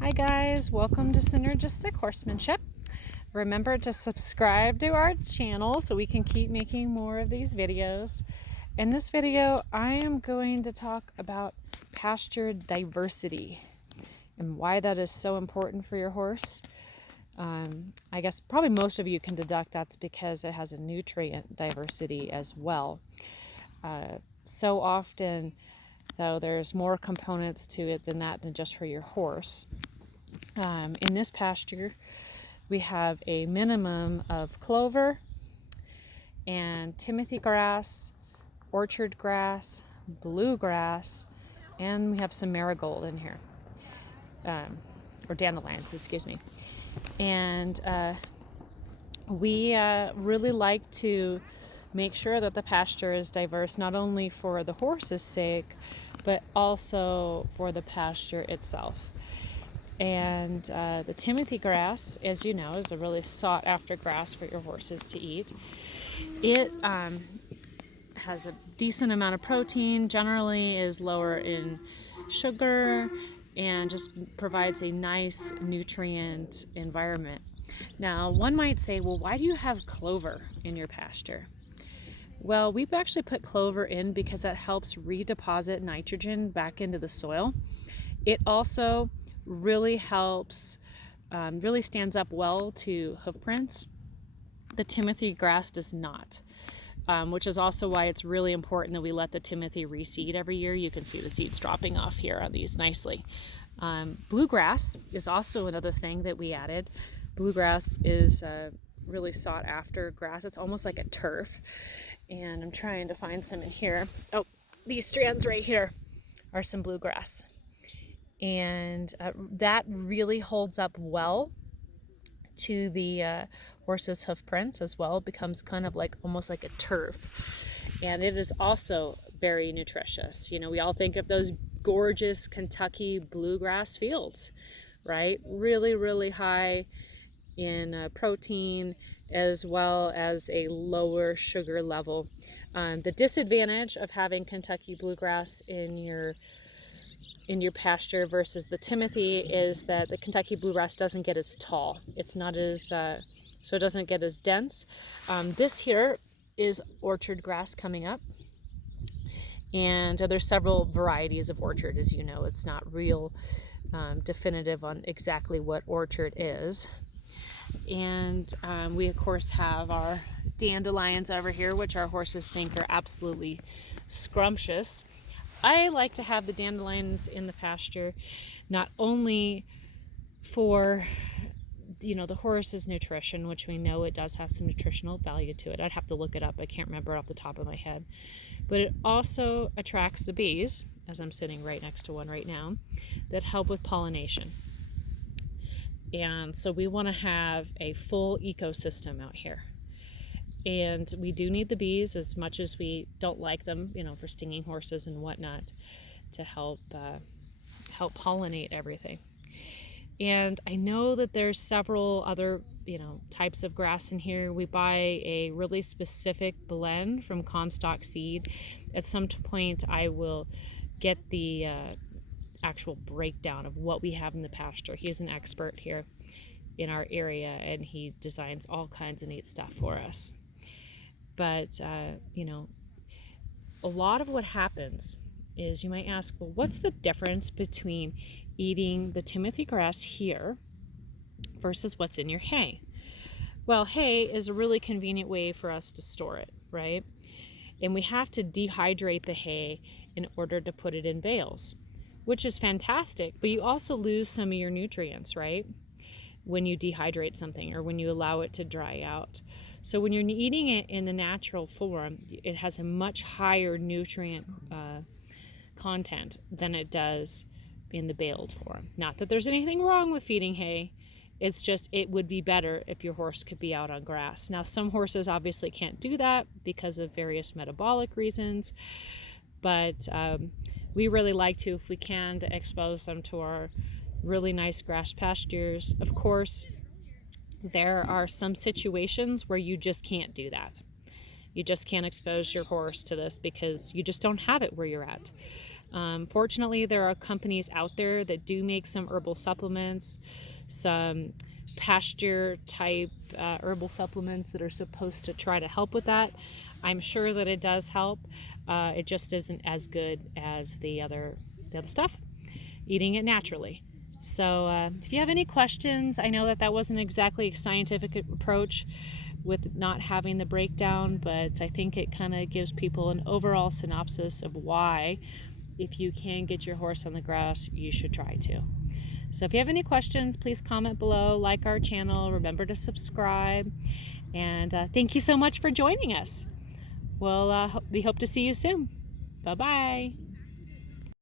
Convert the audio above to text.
Hi guys, welcome to Synergistic Horsemanship. Remember to subscribe to our channel so we can keep making more of these videos. In this video, I am going to talk about pasture diversity and why that is so important for your horse. I guess probably most of you can deduct that's because it has a nutrient diversity as well. So often, though, there's more components to it than that than just for your horse. In this pasture, we have a minimum of clover and timothy grass, orchard grass, bluegrass, and we have some marigold in here, or dandelions, excuse me. And we really like to make sure that the pasture is diverse, not only for the horse's sake, but also for the pasture itself. And the timothy grass, as you know, is a really sought after grass for your horses to eat. It has a decent amount of protein, generally is lower in sugar, and just provides a nice nutrient environment. Now, one might say, well, why do you have clover in your pasture? Well, we've actually put clover in because that helps redeposit nitrogen back into the soil. It also really helps, really stands up well to hoof prints. The timothy grass does not, which is also why it's really important that we let the timothy reseed every year. You can see the seeds dropping off here on these nicely. Bluegrass is also another thing that we added. Bluegrass is really sought after grass. It's almost like a turf. And I'm trying to find some in here. Oh, these strands right here are some bluegrass. And that really holds up well to the horse's hoof prints as well. It becomes kind of like almost like a turf. And it is also very nutritious. You know, we all think of those gorgeous Kentucky bluegrass fields, right? Really, really high in protein, as well as a lower sugar level. The disadvantage of having Kentucky bluegrass in your pasture versus the timothy is that the Kentucky bluegrass doesn't get as tall. It's not as so it doesn't get as dense. This here is orchard grass coming up, and there's several varieties of orchard. As you know, it's not real definitive on exactly what orchard is. And we of course have our dandelions over here, which our horses think are absolutely scrumptious. I like to have the dandelions in the pasture, not only for, you know, the horse's nutrition, which we know it does have some nutritional value to it. I'd have to look it up. I can't remember off the top of my head. But it also attracts the bees, as I'm sitting right next to one right now, that help with pollination. And so we want to have a full ecosystem out here. And we do need the bees, as much as we don't like them, you know, for stinging horses and whatnot, to help pollinate everything. And I know that there's several other, you know, types of grass in here. We buy a really specific blend from Comstock Seed. At some point, I will get the actual breakdown of what we have in the pasture. He's an expert here in our area, and he designs all kinds of neat stuff for us. But you know, a lot of what happens is, you might ask, well, what's the difference between eating the timothy grass here versus what's in your hay? Well, hay is a really convenient way for us to store it, right? And we have to dehydrate the hay in order to put it in bales, which is fantastic, but you also lose some of your nutrients, right? When you dehydrate something or when you allow it to dry out. So when you're eating it in the natural form, it has a much higher nutrient content than it does in the baled form. Not that there's anything wrong with feeding hay, it's just it would be better if your horse could be out on grass. Now, some horses obviously can't do that because of various metabolic reasons, but we really like to, if we can, to expose them to our really nice grass pastures. Of course, there are some situations where you just can't do that. You just can't expose your horse to this because you just don't have it where you're at. Fortunately, there are companies out there that do make some herbal supplements, some pasture type herbal supplements that are supposed to try to help with that. I'm sure that it does help. It just isn't as good as the other stuff, eating it naturally. So if you have any questions, I know that wasn't exactly a scientific approach with not having the breakdown, but I think it kind of gives people an overall synopsis of why, if you can get your horse on the grass, you should try to. So if you have any questions, please comment below, like our channel, remember to subscribe, and thank you so much for joining us. Well, we hope to see you soon. Bye-bye.